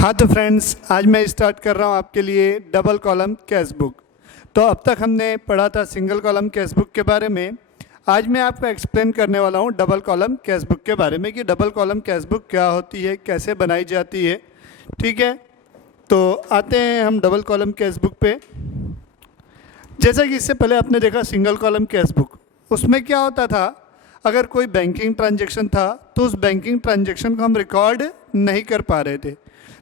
हाँ तो फ्रेंड्स, आज मैं स्टार्ट कर रहा हूँ आपके लिए डबल कॉलम कैश बुक। तो अब तक हमने पढ़ा था सिंगल कॉलम कैश बुक के बारे में। आज मैं आपको एक्सप्लेन करने वाला हूँ डबल कॉलम कैश बुक के बारे में कि डबल कॉलम कैश बुक क्या होती है, कैसे बनाई जाती है। ठीक है, तो आते हैं हम डबल कॉलम कैश बुक पे। जैसा कि इससे पहले आपने देखा सिंगल कॉलम कैश बुक, उसमें क्या होता था, अगर कोई बैंकिंग ट्रांजैक्शन था तो उस बैंकिंग ट्रांजैक्शन को हम रिकॉर्ड नहीं कर पा रहे थे।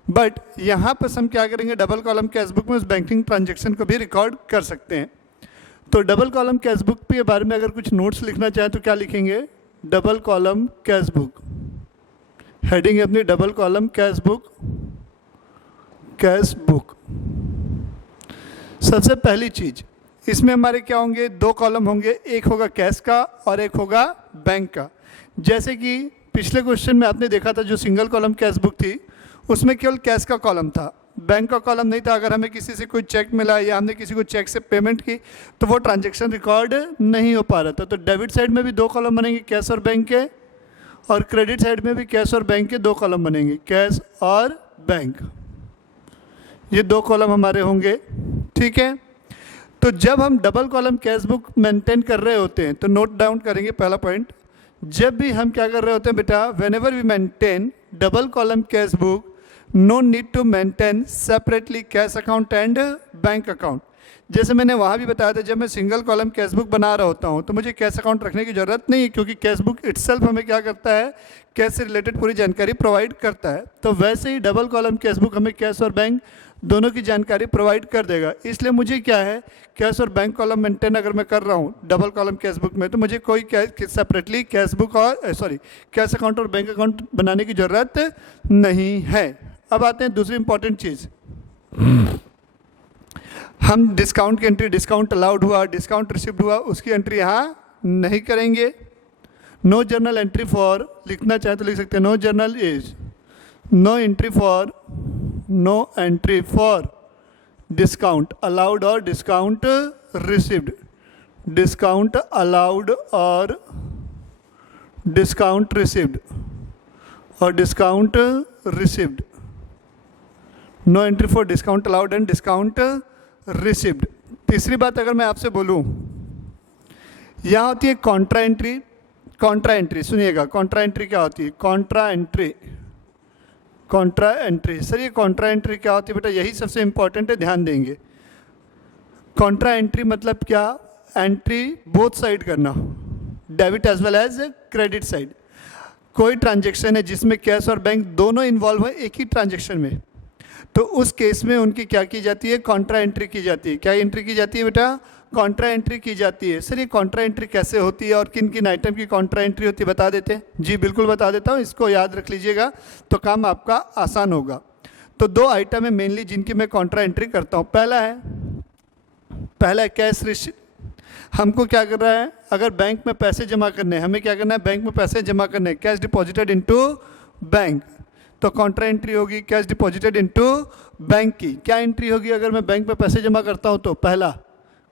बट यहाँ पर हम क्या करेंगे, डबल कॉलम कैश बुक में उस बैंकिंग ट्रांजैक्शन को भी रिकॉर्ड कर सकते हैं। तो डबल कॉलम कैश बुक के बारे में अगर कुछ नोट्स लिखना चाहें तो क्या लिखेंगे, double column cash book. Heading है अपनी double column cash book. Cash book सबसे पहली चीज, इसमें हमारे क्या होंगे, दो कॉलम होंगे, एक होगा कैश का और एक होगा बैंक का। जैसे कि पिछले क्वेश्चन में आपने देखा था जो सिंगल कॉलम कैश बुक थी उसमें केवल कैश का कॉलम था, बैंक का कॉलम नहीं था। अगर हमें किसी से कोई चेक मिला या हमने किसी को चेक से पेमेंट की तो वो ट्रांजैक्शन रिकॉर्ड नहीं हो पा रहा था। तो डेबिट साइड में भी दो कॉलम बनेंगे, कैश और बैंक के, और क्रेडिट साइड में भी कैश और बैंक के दो कॉलम बनेंगे, कैश और बैंक। ये दो कॉलम हमारे होंगे। ठीक है, तो जब हम double column cash book maintain कर रहे होते हैं तो नोट डाउन करेंगे पहला पॉइंट। जब भी हम क्या कर रहे होते हैं बेटा, whenever we maintain double column cash book, no need to maintain separately cash account and bank account. जैसे मैंने वहाँ भी बताया था, जब मैं सिंगल कॉलम कैश बुक बना रहा होता हूँ तो मुझे कैश अकाउंट रखने की ज़रूरत नहीं है, क्योंकि कैश बुक इटसेल्फ हमें क्या करता है, कैश से रिलेटेड पूरी जानकारी प्रोवाइड करता है। तो वैसे ही डबल कॉलम कैश बुक हमें कैश और बैंक दोनों की जानकारी प्रोवाइड कर देगा। इसलिए मुझे क्या है, कैश और बैंक कॉलम मेंटेन अगर मैं कर रहा हूँ डबल कॉलम कैश बुक में, तो मुझे कोई सेपरेटली कैश बुक और कैश अकाउंट और बैंक अकाउंट बनाने की ज़रूरत नहीं है। अब आते हैं दूसरी इंपॉर्टेंट चीज़, हम डिस्काउंट की एंट्री, डिस्काउंट अलाउड हुआ, डिस्काउंट रिसीव्ड हुआ, उसकी एंट्री यहाँ नहीं करेंगे। नो जर्नल एंट्री फॉर, लिखना चाहे तो लिख सकते हैं, no journal is, no entry for, no entry for discount allowed और डिस्काउंट रिसीव्ड। डिस्काउंट अलाउड और डिस्काउंट रिसीव्ड, और discount received. No entry for discount allowed and discount received. तीसरी बात अगर मैं आपसे बोलूं, यहाँ होती है कॉन्ट्रा एंट्री। कॉन्ट्रा एंट्री सुनिएगा, कॉन्ट्रा एंट्री क्या होती है, contra entry, contra entry. Sir ये कॉन्ट्रा एंट्री क्या होती है बेटा, यही सबसे इंपॉर्टेंट है, ध्यान देंगे। कॉन्ट्रा एंट्री मतलब क्या, एंट्री बोथ साइड करना, debit as well as credit side. कोई ट्रांजेक्शन है जिसमें कैश और बैंक दोनों इन्वॉल्व है एक ही ट्रांजेक्शन में, तो उस केस में उनकी क्या की जाती है, कॉन्ट्रा एंट्री की जाती है। क्या एंट्री की जाती है बेटा, कॉन्ट्रा एंट्री की जाती है। सर ये कॉन्ट्रा एंट्री कैसे होती है और किन किन आइटम की कॉन्ट्रा एंट्री होती है बता देते हैं? जी बिल्कुल बता देता हूँ, इसको याद रख लीजिएगा तो काम आपका आसान होगा। तो दो आइटम है मेनली जिनकी मैं कॉन्ट्रा एंट्री करता हूँ। पहला है कैश रिसीट। हमको क्या कर रहा है, अगर बैंक में पैसे जमा करने हैं, हमें क्या करना है, बैंक में पैसे जमा करने हैं, कैश डिपॉजिटेड इनटू बैंक, तो कॉन्ट्रा एंट्री होगी कैश डिपॉजिटेड इनटू बैंक की। क्या एंट्री होगी अगर मैं बैंक में पैसे जमा करता हूँ तो पहला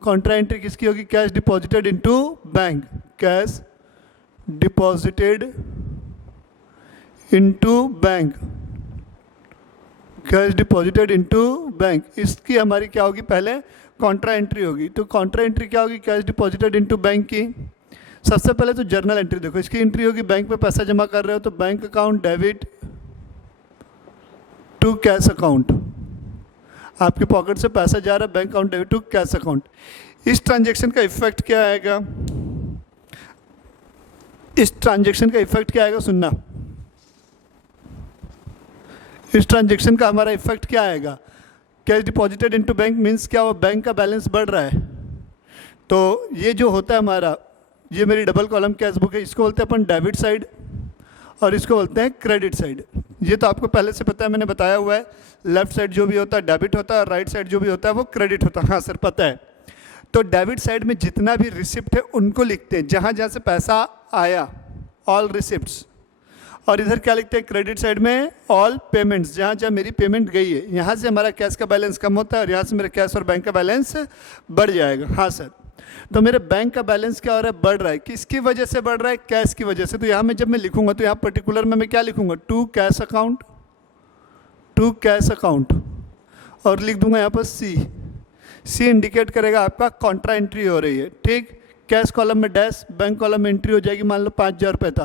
कॉन्ट्रा एंट्री किसकी होगी, cash deposited into bank, cash deposited into bank, cash deposited into bank. इसकी हमारी क्या होगी, पहले कॉन्ट्रा एंट्री होगी। तो कॉन्ट्रा एंट्री क्या होगी, कैश डिपॉजिटेड इनटू बैंक की। सबसे पहले तो जर्नल एंट्री देखो, इसकी एंट्री होगी बैंक में पैसा जमा कर रहे हो तो bank account debit to cash account, आपके पॉकेट से पैसा जा रहा है, bank account debit to cash account. इस ट्रांजैक्शन का इफेक्ट क्या आएगा, इस ट्रांजैक्शन का इफेक्ट क्या आएगा, सुनना, इस ट्रांजैक्शन का हमारा इफेक्ट क्या आएगा, cash deposited into bank means क्या हुआ, बैंक का बैलेंस बढ़ रहा है। तो ये जो होता है हमारा, ये मेरी डबल कॉलम कैश बुक है, इसको बोलते हैं अपन डेबिट साइड और इसको बोलते हैं क्रेडिट साइड। ये तो आपको पहले से पता है, मैंने बताया हुआ है, लेफ्ट साइड जो भी होता है डेबिट होता है और राइट साइड जो भी होता है वो क्रेडिट होता है। हाँ सर पता है। तो डेबिट साइड में जितना भी रिसिप्ट है उनको लिखते हैं, जहाँ जहाँ से पैसा आया, ऑल रिसिप्ट्स, और इधर क्या लिखते हैं क्रेडिट साइड में, ऑल पेमेंट्स, जहाँ जहाँ मेरी पेमेंट गई है। यहाँ से हमारा कैश का बैलेंस कम होता है और यहाँ से मेरा कैश और बैंक का बैलेंस बढ़ जाएगा। हाँ सर, तो मेरे बैंक का बैलेंस क्या हो रहा है, बढ़ रहा है। किसकी वजह से बढ़ रहा है, कैश की वजह से। तो यहाँ में जब मैं लिखूंगा तो यहाँ पर्टिकुलर में मैं क्या लिखूंगा, to cash account, to cash account और लिख दूंगा यहाँ पर सी इंडिकेट करेगा आपका कॉन्ट्रा एंट्री हो रही है, ठीक। कैश कॉलम में डैश, बैंक कॉलम में एंट्री हो जाएगी। मान लो 5,000 रुपये था,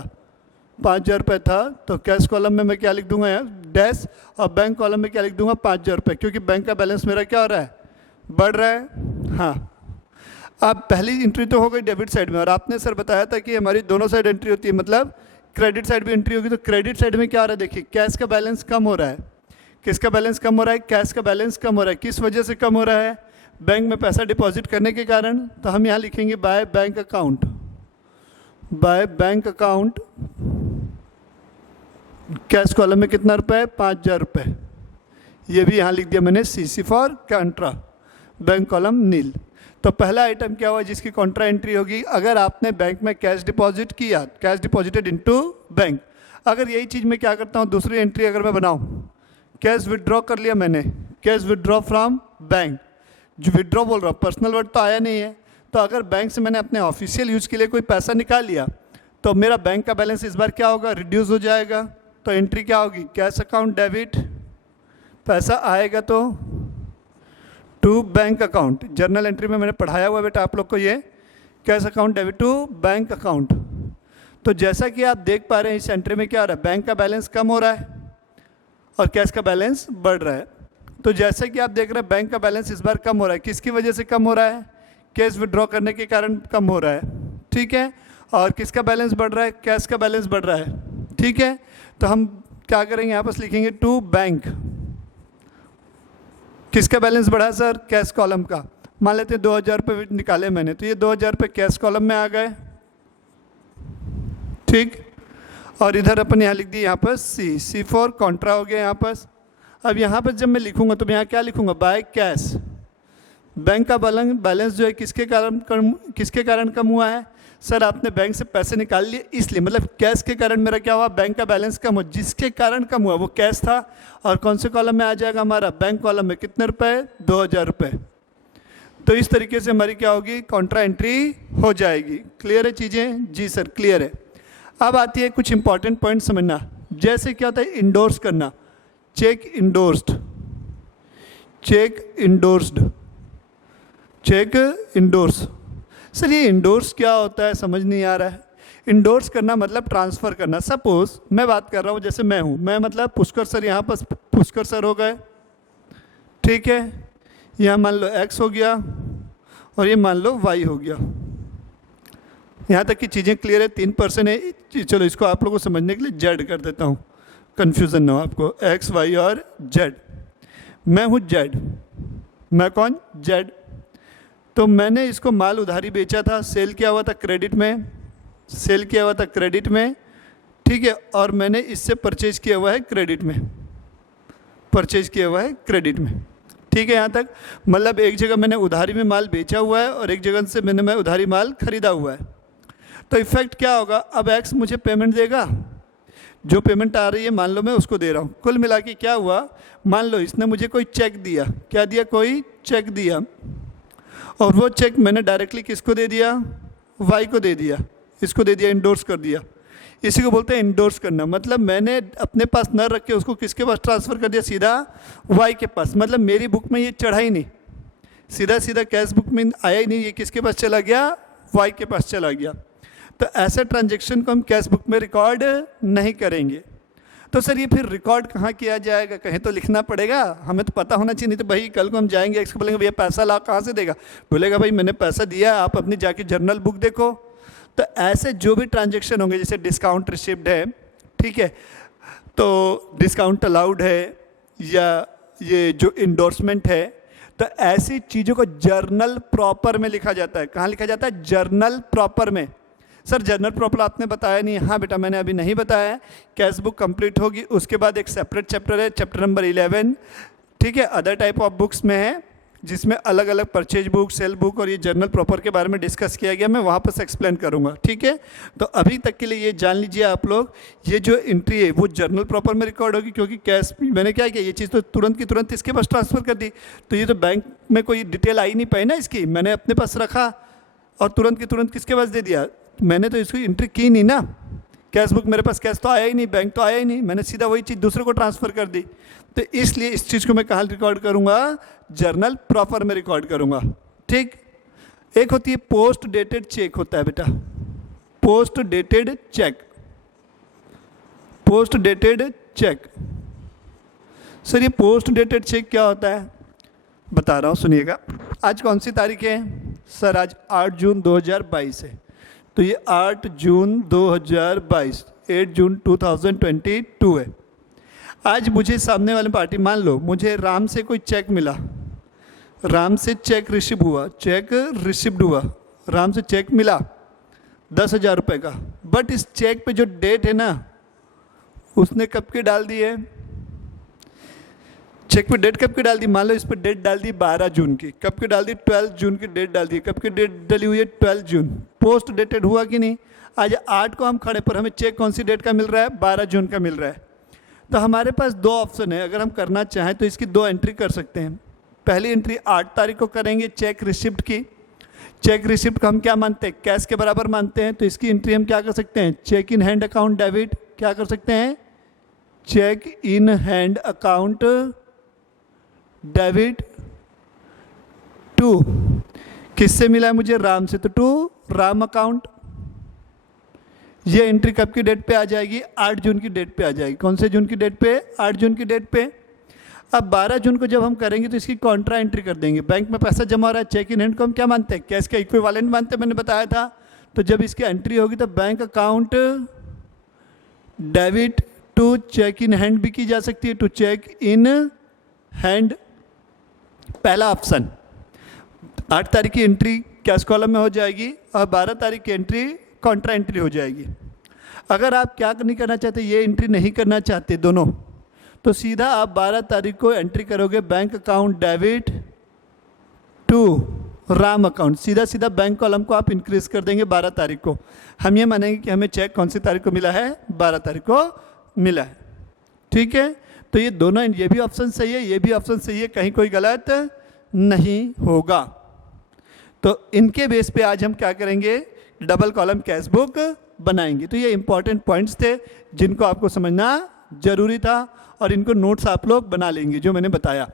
5,000 रुपये था, तो कैश कॉलम में मैं क्या लिख दूंगा यहाँ डैश, और बैंक कॉलम में क्या लिख दूंगा 5,000 रुपये, क्योंकि बैंक का बैलेंस मेरा क्या हो रहा है, बढ़ रहा है। हाँ, अब पहली एंट्री तो हो गई डेबिट साइड में, और आपने सर बताया था कि हमारी दोनों साइड एंट्री होती है, मतलब क्रेडिट साइड भी एंट्री होगी। तो क्रेडिट साइड में क्या हो रहा है, देखिए कैश का बैलेंस कम हो रहा है। किसका बैलेंस कम हो रहा है, कैश का बैलेंस कम हो रहा है। किस वजह से कम हो रहा है, बैंक में पैसा डिपॉजिट करने के कारण। तो हम यहाँ लिखेंगे by bank account, by bank account. Cash column में कितना रुपए, 5,000 रुपये, ये भी यहाँ लिख दिया मैंने सी फॉर कॉन्ट्रा, बैंक कॉलम नील। तो पहला आइटम क्या हुआ जिसकी कॉन्ट्रा एंट्री होगी, अगर आपने बैंक में कैश डिपॉजिट किया, कैश डिपॉजिटेड इनटू बैंक। अगर यही चीज़ मैं क्या करता हूँ, दूसरी एंट्री अगर मैं बनाऊँ, कैश विड्रॉ कर लिया मैंने, कैश विड्रॉ फ्रॉम बैंक, जो विड्रॉ बोल रहा हूँ, पर्सनल वर्ड तो आया नहीं है। तो अगर बैंक से मैंने अपने ऑफिशियल यूज़ के लिए कोई पैसा निकाल लिया, तो मेरा बैंक का बैलेंस इस बार क्या होगा, रिड्यूस हो जाएगा। तो एंट्री क्या होगी, कैश अकाउंट डेबिट, पैसा आएगा तो to bank account. Journal entry में मैंने पढ़ाया हुआ बेटा आप लोग को, ये cash account debit to bank account. तो जैसा कि आप देख पा रहे हैं इस एंट्री में क्या हो रहा है, बैंक का बैलेंस कम हो रहा है और कैश का बैलेंस बढ़ रहा है। तो जैसे कि आप देख रहे हैं बैंक का बैलेंस इस बार कम हो रहा है, किसकी वजह से कम हो रहा है, कैश विड्रॉ करने के कारण कम हो रहा है, ठीक है। और किसका बैलेंस बढ़ रहा है, कैश का बैलेंस बढ़ रहा है, ठीक है। तो हम क्या करेंगे, यहाँ पर लिखेंगे टू बैंक। किसका बैलेंस बढ़ा सर, कैश कॉलम का। मान लेते हैं 2,000 रुपये निकाले मैंने, तो ये 2,000 रुपये कैश कॉलम में आ गए, ठीक। और इधर अपन यहाँ लिख दिए यहाँ पर सी फॉर कॉन्ट्रा हो गया यहाँ पर। अब यहाँ पर जब मैं लिखूंगा तो मैं यहाँ क्या लिखूंगा, बाय कैश। बैंक का बैलेंस जो है किसके कारण कम हुआ है, सर आपने बैंक से पैसे निकाल लिए इसलिए, मतलब कैश के कारण मेरा क्या हुआ, बैंक का बैलेंस कम हुआ। जिसके कारण कम हुआ वो कैश था, और कौन से कॉलम में आ जाएगा हमारा, बैंक कॉलम में। कितने रुपए, 2,000 रुपये। तो इस तरीके से हमारी क्या होगी, कॉन्ट्रा एंट्री हो जाएगी। क्लियर है चीज़ें, जी सर क्लियर है। अब आती है कुछ इंपॉर्टेंट पॉइंट समझना, जैसे क्या होता है इंडोर्स करना, cheque endorsed, cheque endorsed, cheque endorse. Sir ये इंडोर्स क्या होता है, समझ नहीं आ रहा है। इंडोर्स करना मतलब ट्रांसफ़र करना। सपोज मैं बात कर रहा हूँ, जैसे मैं हूँ, मैं मतलब पुष्कर सर, यहाँ पर पुष्कर सर हो गए, ठीक है। यहाँ मान लो x हो गया और ये मान लो y हो गया। यहाँ तक की चीज़ें क्लियर है, 3% है। चलो इसको आप लोगों को समझने के लिए z कर देता हूँ, कन्फ्यूज़न ना हो आपको। x, y और z। मैं हूँ z, मैं कौन, z। तो मैंने इसको माल उधारी बेचा था, सेल किया हुआ था क्रेडिट में, सेल किया हुआ था क्रेडिट में, ठीक है। और मैंने इससे परचेज किया हुआ है क्रेडिट में, परचेज किया हुआ है क्रेडिट में, ठीक है। यहाँ तक मतलब एक जगह मैंने उधारी में माल बेचा हुआ है और एक जगह से मैं उधारी माल खरीदा हुआ है। तो इफेक्ट क्या होगा, अब एक्स मुझे पेमेंट देगा, जो पेमेंट आ रही है मान लो मैं उसको दे रहा हूँ। कुल मिला के क्या हुआ, मान लो इसने मुझे कोई चेक दिया, क्या दिया, कोई चेक दिया, और वो चेक मैंने डायरेक्टली किसको दे दिया, वाई को दे दिया, इसको दे दिया, इंडोर्स कर दिया। इसी को बोलते हैं इंडोर्स करना। मतलब मैंने अपने पास न रख के उसको किसके पास ट्रांसफ़र कर दिया, सीधा वाई के पास। मतलब मेरी बुक में ये चढ़ा ही नहीं, सीधा सीधा कैश बुक में आया ही नहीं, ये किसके पास चला गया, वाई के पास चला गया। तो ऐसे ट्रांजेक्शन को हम कैश बुक में रिकॉर्ड नहीं करेंगे। तो सर ये फिर रिकॉर्ड कहाँ किया जाएगा, कहीं तो लिखना पड़ेगा, हमें तो पता होना चाहिए। नहीं तो भाई कल को हम जाएंगे एक्स को बोलेंगे भैया पैसा ला, कहाँ से देगा, बोलेगा भाई मैंने पैसा दिया, आप अपनी जाके जर्नल बुक देखो। तो ऐसे जो भी ट्रांजेक्शन होंगे, जैसे डिस्काउंट रिसिप्ट है, ठीक है, तो डिस्काउंट अलाउड है, या ये जो इंडोर्समेंट है, तो ऐसी चीज़ों को जर्नल प्रॉपर में लिखा जाता है। कहाँ लिखा जाता है, जर्नल प्रॉपर में। सर जर्नल प्रॉपर आपने बताया नहीं। हाँ बेटा मैंने अभी नहीं बताया। कैश बुक कंप्लीट होगी, उसके बाद एक सेपरेट चैप्टर है, चैप्टर नंबर 11, ठीक है, अदर टाइप ऑफ बुक्स में है, जिसमें अलग अलग परचेज बुक, सेल बुक और ये जर्नल प्रॉपर के बारे में डिस्कस किया गया। मैं वहाँ पर से एक्सप्लेन करूँगा, ठीक है। तो अभी तक के लिए ये जान लीजिए आप लोग, ये जो एंट्री है वो जर्नल प्रॉपर में रिकॉर्ड होगी, क्योंकि कैश मैंने क्या किया, ये चीज़ तो तुरंत की तुरंत इसके पास ट्रांसफ़र कर दी। तो ये तो बैंक में कोई डिटेल आई नहीं पाई ना इसकी, मैंने अपने पास रखा और तुरंत की तुरंत किसके पास दे दिया, मैंने तो इसकी एंट्री की नहीं ना, कैश बुक मेरे पास कैश तो आया ही नहीं, बैंक तो आया ही नहीं, मैंने सीधा वही चीज़ दूसरे को ट्रांसफ़र कर दी। तो इसलिए इस चीज़ को मैं कहाँ रिकॉर्ड करूँगा, जर्नल प्रॉपर में रिकॉर्ड करूँगा। ठीक, एक होती है पोस्ट डेटेड चेक होता है बेटा, post dated cheque, post dated cheque. Sir ये पोस्ट डेटेड चेक क्या होता है, बता रहा हूँ सुनिएगा। आज कौन सी तारीख है सर, आज 8 जून 2022 है, तो ये 8 जून 2022, 8 जून 2022 है। आज मुझे सामने वाले पार्टी, मान लो मुझे राम से कोई चेक मिला, राम से चेक रिसीव हुआ, चेक रिसीव्ड हुआ, राम से चेक मिला 10,000 रुपये का, बट इस चेक पे जो डेट है ना उसने कब की डाल दी है, चेक पे डेट कब की डाल दी, मान लो इस पर डेट डाल दी 12 जून की, कब की डाल दी 12 जून की डेट डाल दी, कब की डेट डली हुई है 12 जून, पोस्ट डेटेड हुआ कि नहीं। आज 8 को हम खड़े पर हमें चेक कौन सी डेट का मिल रहा है, 12 जून का मिल रहा है। तो हमारे पास दो ऑप्शन है, अगर हम करना चाहें तो इसकी दो एंट्री कर सकते हैं। पहली एंट्री 8 तारीख को करेंगे चेक रिसिप्ट की, चेक रिसिप्ट को हम क्या मानते हैं, कैश के बराबर मानते हैं, तो इसकी एंट्री हम क्या कर सकते हैं, cheque in hand account debit, क्या कर सकते हैं, cheque in hand account debit to, किससे मिला है मुझे, राम से, तो टू राम अकाउंट। ये एंट्री कब की डेट पे आ जाएगी, 8 जून की डेट पे आ जाएगी। कौन से जून की डेट पे, 8 जून की डेट पे। अब 12 जून को जब हम करेंगे तो इसकी कॉन्ट्रा एंट्री कर देंगे। बैंक में पैसा जमा हो रहा है, चेक इन हैंड को हम क्या मानते हैं, कैश का इक्विवेलेंट मानते हैं, मैंने बताया था। तो जब इसकी एंट्री होगी तो bank account debit to cheque in hand भी की जा सकती है, टू चेक इन हैंड, पहला ऑप्शन। 8 तारीख की एंट्री कैश कॉलम में हो जाएगी और 12 तारीख की एंट्री कॉन्ट्रा एंट्री हो जाएगी। अगर आप क्या नहीं करना चाहते, ये एंट्री नहीं करना चाहते दोनों, तो सीधा आप 12 तारीख को एंट्री करोगे bank account debit to Ram account, सीधा सीधा बैंक कॉलम को आप इंक्रीज कर देंगे 12 तारीख को। हम ये मानेंगे कि हमें चेक कौन सी तारीख को मिला है, 12 तारीख को मिला है। ठीक है, तो ये दोनों, ये भी ऑप्शन सही है, ये भी ऑप्शन सही है, कहीं कोई गलत नहीं होगा। तो इनके बेस पे आज हम क्या करेंगे, डबल कॉलम कैश बुक बनाएंगे। तो ये इंपॉर्टेंट पॉइंट्स थे जिनको आपको समझना जरूरी था, और इनको नोट्स आप लोग बना लेंगे जो मैंने बताया।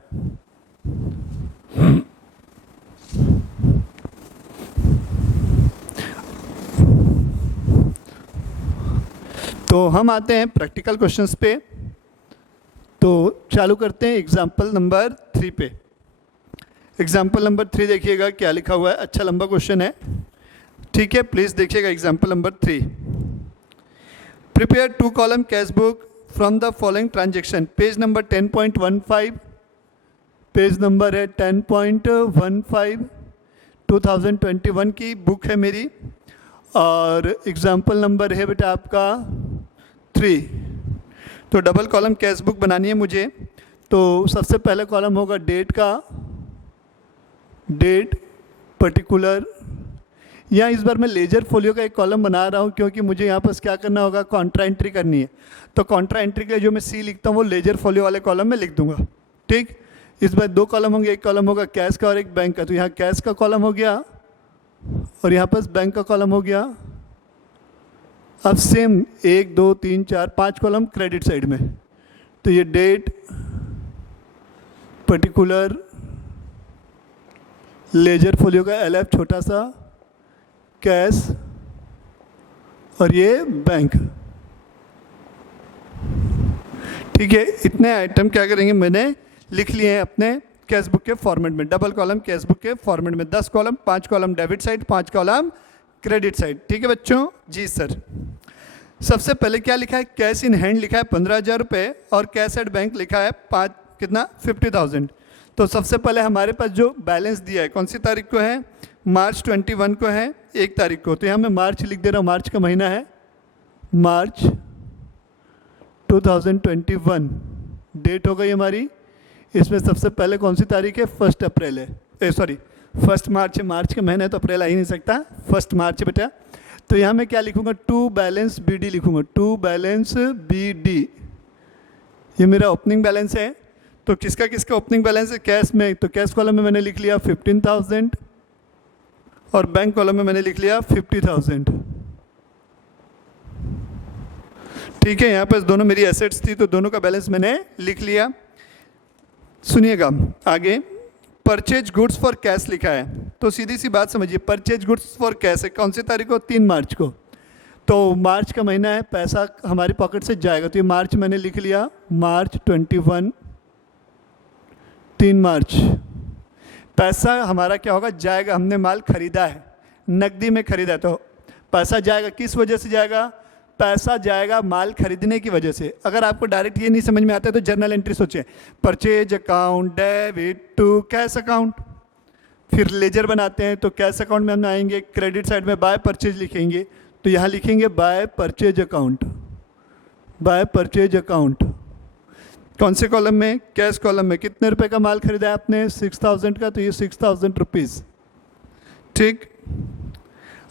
तो हम आते हैं प्रैक्टिकल क्वेश्चंस पे। तो चालू करते हैं एग्जाम्पल नंबर 3 पे। एग्जाम्पल नंबर 3 देखिएगा क्या लिखा हुआ है, अच्छा लंबा क्वेश्चन है। ठीक है, प्लीज़ देखिएगा example number 3। Prepare 2 column cash book from the following transaction. Page number 10.15, page number है 10.15, 2021 की बुक है मेरी, और एग्जाम्पल नंबर है बेटा आपका 3। तो डबल कॉलम कैश बुक बनानी है मुझे। तो सबसे पहले कॉलम होगा डेट का, डेट पर्टिकुलर। यहाँ इस बार मैं लेजर फोलियो का एक कॉलम बना रहा हूँ क्योंकि मुझे यहाँ पर क्या करना होगा, कॉन्ट्रा एंट्री करनी है। तो कॉन्ट्रा एंट्री के लिए जो मैं सी लिखता हूँ वो लेजर फोलियो वाले कॉलम में लिख दूंगा। ठीक, इस बार 2 कॉलम होंगे, एक कॉलम होगा कैश का और एक बैंक का। तो यहाँ कैश का कॉलम हो गया और यहाँ पर बैंक का कॉलम हो गया। अब सेम 1 2 3 4 5 कॉलम क्रेडिट साइड में। तो ये डेट पर्टिकुलर, लेजर फोलियो का LF छोटा सा, कैश, और ये बैंक। ठीक है, इतने आइटम क्या करेंगे, मैंने लिख लिए हैं अपने कैश बुक के फॉर्मेट में, डबल कॉलम कैश बुक के फॉर्मेट में। 10 column, 5 column debit side, 5 column credit side. ठीक है बच्चों, जी सर। सबसे पहले क्या लिखा है, कैश इन हैंड लिखा है 15,000 रुपये, और कैश एट बैंक लिखा है 50,000। तो सबसे पहले हमारे पास जो बैलेंस दिया है कौन सी तारीख को है, मार्च 21 को है, 1 तारीख को। तो यहाँ मैं मार्च लिख दे रहा हूँ, मार्च का महीना है, मार्च 2021 डेट हो गई हमारी। इसमें सबसे पहले कौन सी तारीख है, 1 अप्रैल है, सॉरी 1 मार्च है, मार्च के महीने तो अप्रैल आ ही नहीं सकता, 1 मार्च बेटा। तो यहाँ मैं क्या लिखूँगा, टू बैलेंस BD लिखूँगा, टू बैलेंस BD। ये मेरा ओपनिंग बैलेंस है। तो किसका किसका ओपनिंग बैलेंस है, कैश में। तो कैश कॉलम में मैंने लिख लिया 15,000 और बैंक कॉलम में मैंने लिख लिया 50,000। ठीक है, यहाँ पर दोनों मेरी एसेट्स थी तो दोनों का बैलेंस मैंने लिख लिया। सुनिएगा आगे, परचेज गुड्स फॉर कैश लिखा है, तो सीधी सी बात समझिए, परचेज गुड्स फॉर कैश है कौन सी तारीख को, 3 मार्च को। तो मार्च का महीना है, पैसा हमारी पॉकेट से जाएगा, तो ये मार्च मैंने लिख लिया, मार्च 21, 3 मार्च। पैसा हमारा क्या होगा, जाएगा, हमने माल खरीदा है, नकदी में खरीदा है, तो पैसा जाएगा, किस वजह से जाएगा, पैसा जाएगा माल खरीदने की वजह से। अगर आपको डायरेक्ट ये नहीं समझ में आता है तो जर्नल एंट्री सोचें, purchase account debit to cash account, फिर लेजर बनाते हैं, तो कैश अकाउंट में हम आएंगे, क्रेडिट साइड में बाय परचेज लिखेंगे, तो यहाँ लिखेंगे by purchase account, by purchase account. कौन से कॉलम में, कैश कॉलम में। कितने रुपए का माल खरीदा है आपने, 6000 का, तो ये 6000 रुपीज़। ठीक,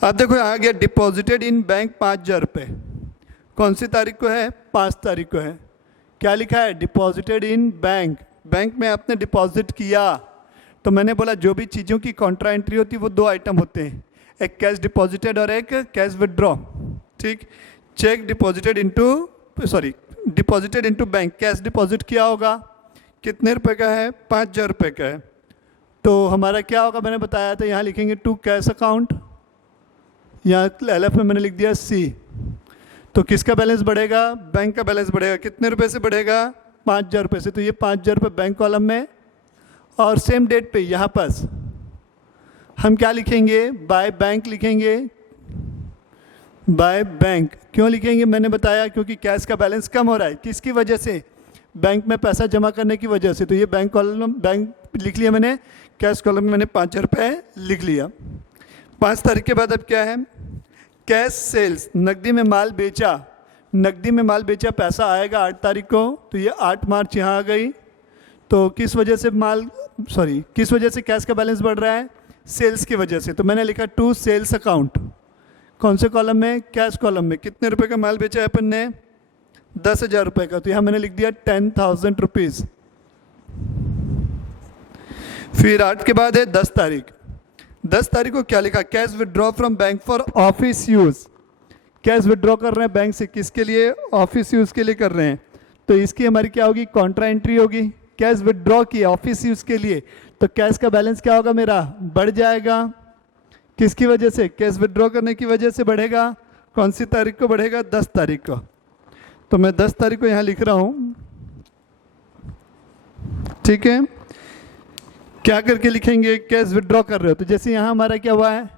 अब देखो आ गया डिपॉजिटेड इन बैंक 5000 रुपये, कौन सी तारीख को है, 5 तारीख को है। क्या लिखा है, डिपॉजिटेड इन बैंक, बैंक में आपने डिपॉजिट किया, तो मैंने बोला जो भी चीज़ों की कॉन्ट्रा एंट्री होती है वो 2 आइटम होते हैं, एक कैश डिपॉजिटेड और एक कैश विदड्रॉ। ठीक, check deposited into, sorry deposited into bank, cash deposit किया होगा, कितने रुपए का है, 5000 रुपये का है, तो हमारा क्या होगा, मैंने बताया था, यहाँ लिखेंगे टू कैश अकाउंट, यहाँ LF में मैंने लिख दिया C, तो किसका बैलेंस बढ़ेगा, बैंक का बैलेंस बढ़ेगा, कितने रुपए से बढ़ेगा, 5000 रुपये से, तो ये 5000 रुपये बैंक कॉलम में। और सेम डेट पे यहाँ पास हम क्या लिखेंगे, बाय बैंक लिखेंगे, बाय बैंक। क्यों लिखेंगे, मैंने बताया क्योंकि कैश का बैलेंस कम हो रहा है, किसकी वजह से, बैंक में पैसा जमा करने की वजह से, तो ये बैंक कॉलम, बैंक लिख लिया मैंने, कैश कॉलम में मैंने 5000 रुपये लिख लिया। 5 तारीख के बाद अब क्या है, कैश सेल्स, नकदी में माल बेचा, नकदी में माल बेचा, पैसा आएगा 8 तारीख को, तो ये 8 मार्च यहाँ आ गई, तो किस वजह से माल, सॉरी किस वजह से कैश का बैलेंस बढ़ रहा है, सेल्स की वजह से, तो मैंने लिखा टू सेल्स अकाउंट, कौन से कॉलम में, कैश कॉलम में। कितने रुपए का माल बेचा है अपन ने, 10,000 रुपये का, तो यहाँ मैंने लिख दिया 10,000 रुपीज़। फिर 8 के बाद है 10 तारीख, 10 तारीख को क्या लिखा, cash withdraw from bank for office use, cash withdraw कर रहे हैं बैंक से, किसके लिए, ऑफिस यूज़ के लिए कर रहे हैं, तो इसकी हमारी क्या होगी, कॉन्ट्रा एंट्री होगी, कैश विदड्रॉ किया ऑफिस यूज़ के लिए, तो कैश का बैलेंस क्या होगा मेरा, बढ़ जाएगा, किसकी वजह से, कैश विदड्रॉ करने की वजह से बढ़ेगा, कौन सी तारीख को बढ़ेगा, 10 तारीख को, तो मैं 10 तारीख को यहाँ लिख रहा हूँ। ठीक है, क्या करके लिखेंगे, कैश विदड्रॉ कर रहे हो, तो जैसे यहाँ हमारा क्या हुआ है,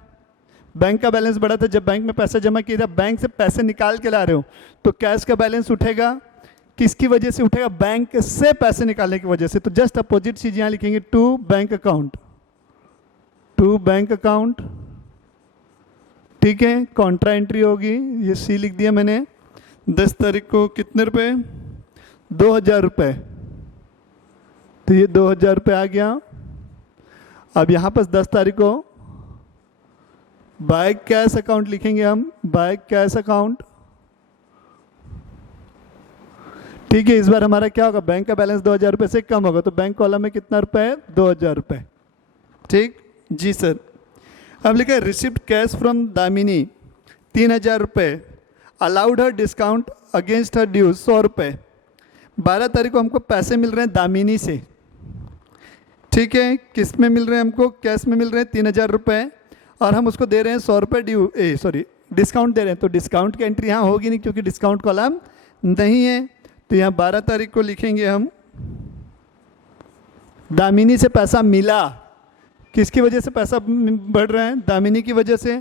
बैंक का बैलेंस बढ़ा था, जब बैंक में पैसा जमा किया था, बैंक से पैसे निकाल के ला रहे हो, तो कैश का बैलेंस उठेगा, किसकी वजह से उठेगा, बैंक से पैसे निकालने की वजह से, तो जस्ट अपोजिट चीज़ यहाँ लिखेंगे, to bank account, to bank account. ठीक है, कॉन्ट्रा एंट्री होगी, ये C लिख दिया मैंने। 10 तारीख को कितने रुपए, 2000 रुपये, तो ये 2000 रुपये आ गया। अब यहाँ पर 10 तारीख को बाय कैश अकाउंट लिखेंगे हम, बाय कैश अकाउंट। ठीक है, इस बार हमारा क्या होगा, बैंक का बैलेंस 2000 रुपये से कम होगा, तो बैंक कॉलम में कितना रुपए है, 2000 रुपये। ठीक जी सर। अब लिखा है रिसिप्ट कैश फ्रॉम दामिनी 3000 रुपये, allowed her discount against her dues 100 रुपये। 12 तारीख को हमको पैसे मिल रहे हैं दामिनी से, ठीक है, किस में मिल रहे हैं हमको, कैश में मिल रहे हैं 3000 रुपये, और हम उसको दे रहे हैं 100 रुपये डिस्काउंट दे रहे हैं, तो डिस्काउंट की एंट्री यहाँ होगी नहीं क्योंकि डिस्काउंट कॉलम नहीं है, तो यहाँ 12 तारीख को लिखेंगे हम, दामिनी से पैसा मिला, किसकी वजह से पैसा बढ़ रहा है, दामिनी की वजह से,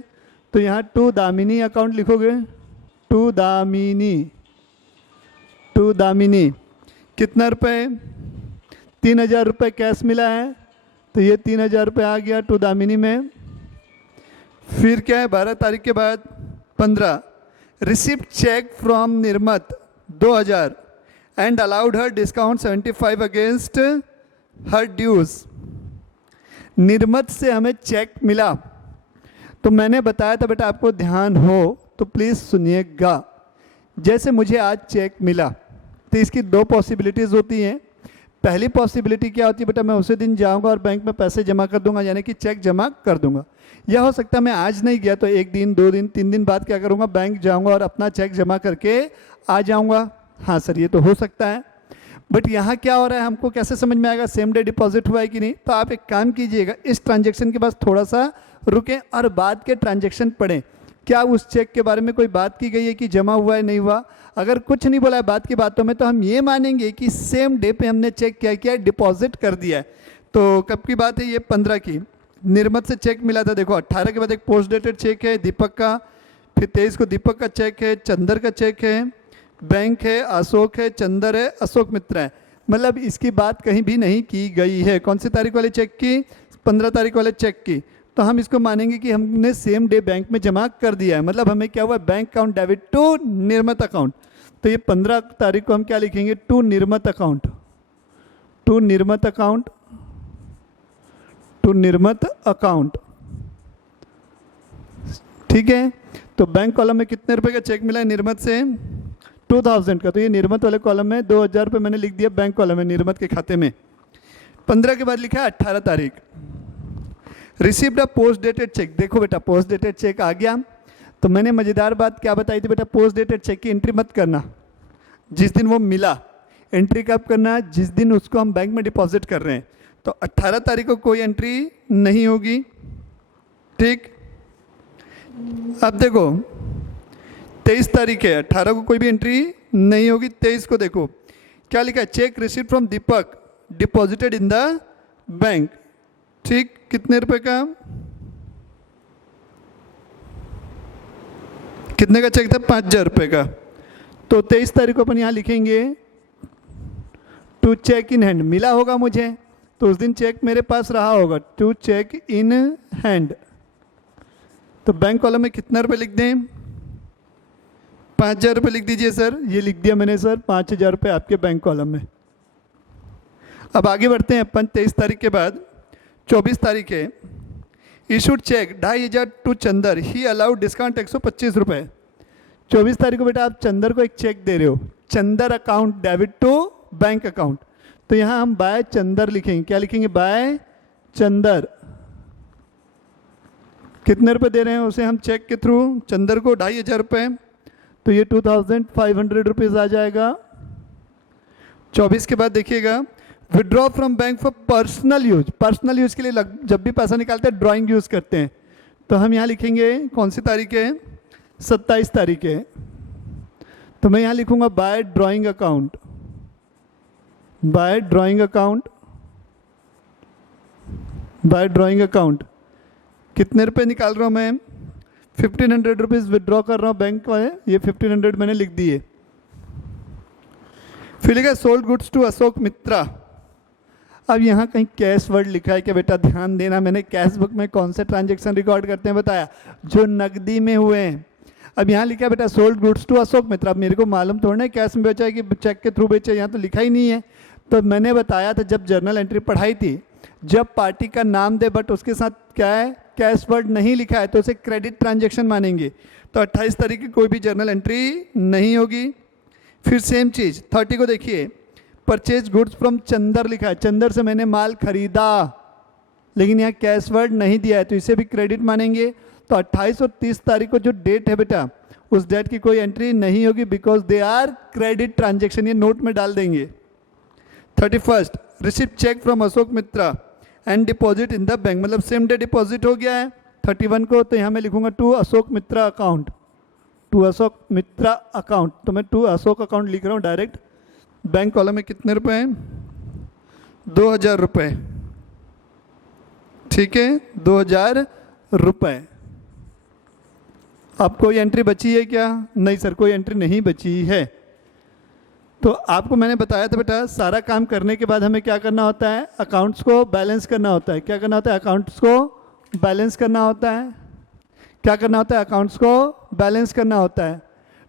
तो यहाँ टू दामिनी अकाउंट लिखोगे, टू दामिनी कितना रुपए, 3000 रुपये कैश मिला है, तो ये 3000 रुपये आ गया टू दामिनी में। फिर क्या है 12 तारीख के बाद 15, receipt cheque from Nirmat 2000 and allowed her discount 75 against her dues. Nirmat से हमें चेक मिला, तो मैंने बताया था बेटा, आपको ध्यान हो तो प्लीज़ सुनिएगा। जैसे मुझे आज चेक मिला, तो इसकी 2 पॉसिबिलिटीज़ होती हैं। पहली पॉसिबिलिटी क्या होती है बेटा, मैं उसी दिन जाऊंगा और बैंक में पैसे जमा कर दूंगा, यानी कि चेक जमा कर दूंगा। यह हो सकता है मैं आज नहीं गया तो 1 दिन 2 दिन 3 दिन बाद क्या करूंगा, बैंक जाऊंगा और अपना चेक जमा करके आ जाऊंगा। हाँ सर ये तो हो सकता है, बट यहाँ क्या हो रहा है हमको कैसे समझ में आएगा सेम डे डिपॉजिट हुआ है कि नहीं। तो आप एक काम कीजिएगा, इस ट्रांजेक्शन के पास थोड़ा सा रुकें और बाद के ट्रांजेक्शन पढ़ें, क्या उस चेक के बारे में कोई बात की गई है कि जमा हुआ है नहीं हुआ। अगर कुछ नहीं बोला है बात की बातों में तो हम ये मानेंगे कि सेम डे पे हमने चेक क्या किया है, डिपॉजिट कर दिया है। तो कब की बात है, ये 15 की। निर्मत से चेक मिला था, देखो 18 के बाद एक पोस्ट डेटेड चेक है दीपक का, फिर 23 को दीपक का चेक है, चंदर का चेक है, बैंक है, अशोक है, चंदर है, अशोक मित्र है। मतलब इसकी बात कहीं भी नहीं की गई है। कौन सी तारीख वाले चेक की, 15 तारीख वाले चेक की। तो हम इसको मानेंगे कि हमने सेम डे बैंक में जमा कर दिया है, मतलब हमें क्या हुआ, bank account debit to Nirmat account. तो ये 15 तारीख को हम क्या लिखेंगे, to Nirmat account, to Nirmat account, to Nirmat account. ठीक है, तो बैंक कॉलम में कितने रुपए का चेक मिला है निर्मत से, 2000 का। तो ये निर्मत वाले कॉलम में 2000 रुपये मैंने लिख दिया बैंक कॉलम में निर्मत के खाते में। 15 के बाद लिखा है 18 तारीख, received a post dated cheque. देखो बेटा पोस्ट डेटेड चेक आ गया, तो मैंने मज़ेदार बात क्या बताई थी बेटा, पोस्ट डेटेड चेक की एंट्री मत करना जिस दिन वो मिला, एंट्री कब करना, जिस दिन उसको हम बैंक में डिपॉजिट कर रहे हैं। तो 18 तारीख को कोई एंट्री नहीं होगी। ठीक, अब देखो 23 तारीख है, 18 को कोई भी एंट्री नहीं होगी। 23 को देखो क्या लिखा है, check receive from Deepak deposited in the bank. ठीक, कितने रुपए का, कितने का चेक था, 5000 रुपये का। तो 23 तारीख को अपन यहाँ लिखेंगे टू चेक इन हैंड, मिला होगा मुझे तो उस दिन चेक मेरे पास रहा होगा, टू चेक इन हैंड। तो बैंक कॉलम में कितना रुपये लिख दें, 5000 रुपये लिख दीजिए सर। ये लिख दिया मैंने सर, 5000 रुपये आपके बैंक कॉलम में। अब आगे बढ़ते हैं अपन, 23 तारीख के बाद 24 तारीख है, issued cheque 2500 to Chander, he allowed discount 125 रुपये। 24 तारीख को बेटा आप चंदर को एक चेक दे रहे हो, Chander account debit to bank account. तो यहाँ हम बाय चंदर लिखेंगे, क्या लिखेंगे, बाय चंदर। कितने रुपए दे रहे हैं उसे हम चेक के थ्रू, चंदर को 2500 रुपये। तो ये 2500 रुपीज़ आ जाएगा। 24 के बाद देखिएगा, withdraw from bank for personal use. Personal use के लिए जब भी पैसा निकालते हैं ड्राइंग यूज़ करते हैं। तो हम यहाँ लिखेंगे, कौन सी तारीख है, 27 तारीख है। तो मैं यहाँ लिखूँगा by drawing account, by drawing account, by drawing account. कितने रुपए निकाल रहा हूँ मैं, 1500 रुपीज़ विड्रॉ कर रहा हूँ बैंक का है, ये 1500 मैंने लिख दिए। फिर लिखा सोल्ड गुड्स टू अशोक मित्रा। अब यहाँ कहीं कैश वर्ड लिखा है क्या बेटा, ध्यान देना, मैंने कैश बुक में कौन से ट्रांजेक्शन रिकॉर्ड करते हैं बताया, जो नकदी में हुए हैं। अब यहाँ लिखा है बेटा सोल्ड गुड्स टू अशोक मित्रा। अब मेरे को मालूम थोड़ा ना कैश में बेचा है कि चेक के थ्रू बेचा, यहाँ तो लिखा ही नहीं है। तो मैंने बताया था जब जर्नल एंट्री पढ़ाई थी, जब पार्टी का नाम दे बट उसके साथ क्या है, कैश वर्ड नहीं लिखा है, तो उसे क्रेडिट ट्रांजेक्शन मानेंगे। तो 28 तारीख की कोई भी जर्नल एंट्री नहीं होगी। फिर सेम चीज़ 30 को देखिए, परचेज गुड्स फ्रॉम चंदर लिखा है, चंदर से मैंने माल खरीदा, लेकिन यहाँ कैश वर्ड नहीं दिया है, तो इसे भी क्रेडिट मानेंगे। तो 28 और 30 तारीख को जो डेट है बेटा, उस डेट की कोई एंट्री नहीं होगी, because they are credit transaction, ये नोट में डाल देंगे। 31 receipt cheque from Ashok Mitra and deposit in the bank, मतलब सेम डे डिपॉजिट हो गया है 31 को। तो यहाँ मैं लिखूंगा to Ashok Mitra account, to Ashok Mitra account. तो मैं टू अशोक अकाउंट लिख रहा हूँ डायरेक्ट। बैंक कॉलम में कितने रुपए हैं, 2000 रुपये। ठीक है, 2000 रुपये। अब कोई एंट्री बची है क्या, नहीं सर कोई एंट्री नहीं बची है। तो आपको मैंने बताया था बेटा, सारा काम करने के बाद हमें क्या करना होता है, अकाउंट्स को बैलेंस करना होता है। क्या करना होता है, अकाउंट्स को बैलेंस करना होता है। क्या करना होता है, अकाउंट्स को बैलेंस करना होता है।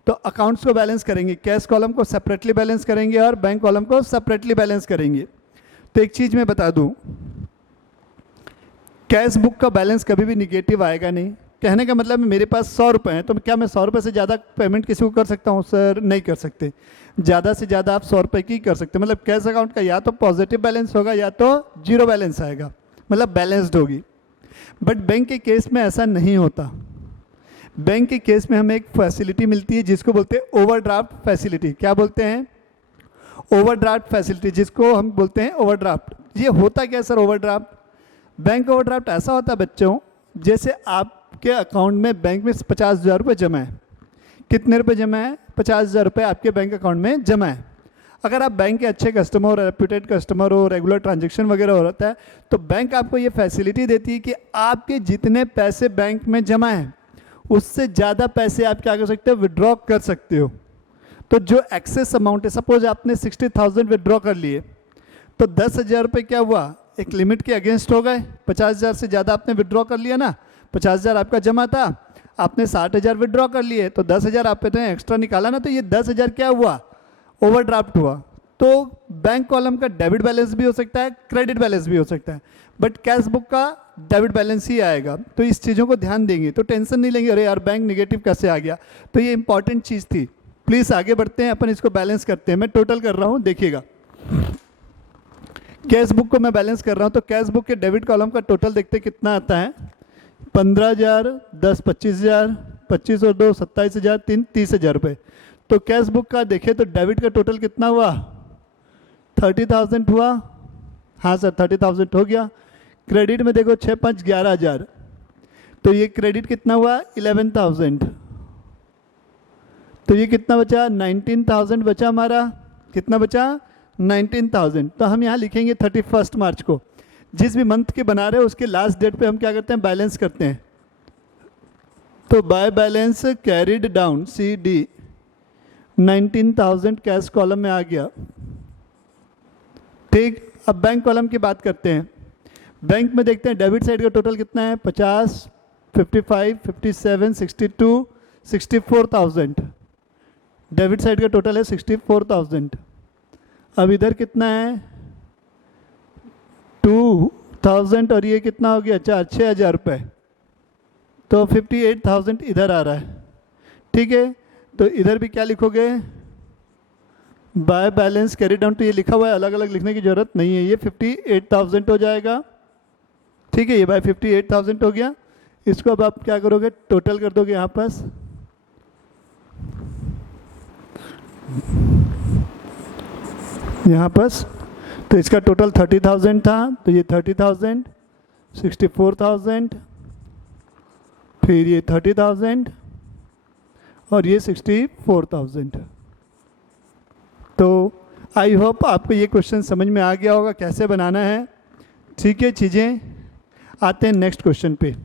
तो अकाउंट्स को बैलेंस करेंगे, कैश कॉलम को सेपरेटली बैलेंस करेंगे और बैंक कॉलम को सेपरेटली बैलेंस करेंगे। तो एक चीज़ मैं बता दूं, कैश बुक का बैलेंस कभी भी निगेटिव आएगा नहीं, कहने का मतलब है मेरे पास 100 रुपये हैं, तो क्या मैं 100 रुपये से ज़्यादा पेमेंट किसी को कर सकता हूँ? सर नहीं कर सकते। ज़्यादा से ज़्यादा आप 100 रुपये की कर सकते हैं। मतलब कैश अकाउंट का या तो पॉजिटिव बैलेंस होगा या तो जीरो बैलेंस आएगा, मतलब बैलेंस्ड होगी। बट बैंक के केस में ऐसा नहीं होता। बैंक के केस में हमें एक फैसिलिटी मिलती है जिसको बोलते हैं ओवरड्राफ्ट फैसिलिटी। क्या बोलते हैं? ओवरड्राफ्ट फैसिलिटी, जिसको हम बोलते हैं ओवरड्राफ्ट। ये होता क्या है सर ओवरड्राफ्ट? बैंक ओवरड्राफ्ट ऐसा होता है बच्चों, जैसे आपके अकाउंट में बैंक में 50,000 रुपये जमा है। कितने रुपये जमा है? 50,000 रुपये आपके बैंक अकाउंट में जमा है। अगर आप बैंक के अच्छे कस्टमर हो, रेप्यूटेड कस्टमर हो, रेगुलर ट्रांजेक्शन वगैरह हो रहता है, तो बैंक आपको ये फैसिलिटी देती है कि आपके जितने पैसे बैंक में जमा हैं उससे ज़्यादा पैसे आप क्या कर सकते हो? विड्रॉ कर सकते हो। तो जो एक्सेस अमाउंट है, सपोज आपने 60,000 विड्रॉ कर लिए, तो 10,000 रुपये क्या हुआ? एक लिमिट के अगेंस्ट हो गए। 50,000 से ज़्यादा आपने विड्रॉ कर लिया ना, 50,000 आपका जमा था, आपने 60,000 विड्रॉ कर लिए, तो 10,000 आपने एक्स्ट्रा निकाला ना, तो ये 10,000 क्या हुआ? ओवरड्राफ्ट हुआ। तो बैंक कॉलम का डेबिट बैलेंस भी हो सकता है, क्रेडिट बैलेंस भी हो सकता है, बट कैश बुक का डेबिट बैलेंस ही आएगा। तो इस चीज़ों को ध्यान देंगे, तो टेंशन नहीं लेंगे अरे यार बैंक निगेटिव कैसे आ गया। तो ये इंपॉर्टेंट चीज़ थी। प्लीज़ आगे बढ़ते हैं, अपन इसको बैलेंस करते हैं। मैं टोटल कर रहा हूँ, देखिएगा। कैश बुक को मैं बैलेंस कर रहा हूँ, तो कैश बुक के डेबिट कॉलम का टोटल देखते कितना आता है। 15,000, 10 25,000, 25 और 2 27,000, 3 30,000 रुपये। तो कैश बुक का देखें तो डेबिट का टोटल कितना हुआ? 30,000 हुआ। हाँ सर 30,000 हो गया। क्रेडिट में देखो 6 5 11,000, तो ये क्रेडिट कितना हुआ? 11,000। तो ये कितना बचा? 19,000 बचा हमारा। कितना बचा? 19,000। तो हम यहाँ लिखेंगे 31 मार्च को, जिस भी मंथ के बना रहे हैं उसके लास्ट डेट पे हम क्या करते हैं? बैलेंस करते हैं। तो by balance carried down CD 19,000 cash column में आ गया। ठीक, अब बैंक कॉलम की बात करते हैं। बैंक में देखते हैं डेबिट साइड का टोटल कितना है? 50, 55, 57, 62, 64,000। डेबिट साइड का टोटल है 64,000। अब इधर कितना है? 2,000 और ये कितना हो गया? 6,000 रुपये। तो 58,000 इधर आ रहा है। ठीक है, तो इधर भी क्या लिखोगे? By balance carry down. तो ये लिखा हुआ है, अलग अलग लिखने की जरूरत नहीं है। ये 58,000 हो जाएगा। ठीक है, ये बाय 58,000 हो गया। इसको अब आप क्या करोगे? टोटल कर दोगे यहाँ पास। यहाँ पास तो इसका टोटल 30,000 था, तो ये 30,000, 64,000, फिर ये 30,000 और ये 64,000। तो आई होप आपको ये क्वेश्चन समझ में आ गया होगा कैसे बनाना है। ठीक है, चीज़ें आते हैं नेक्स्ट क्वेश्चन पे।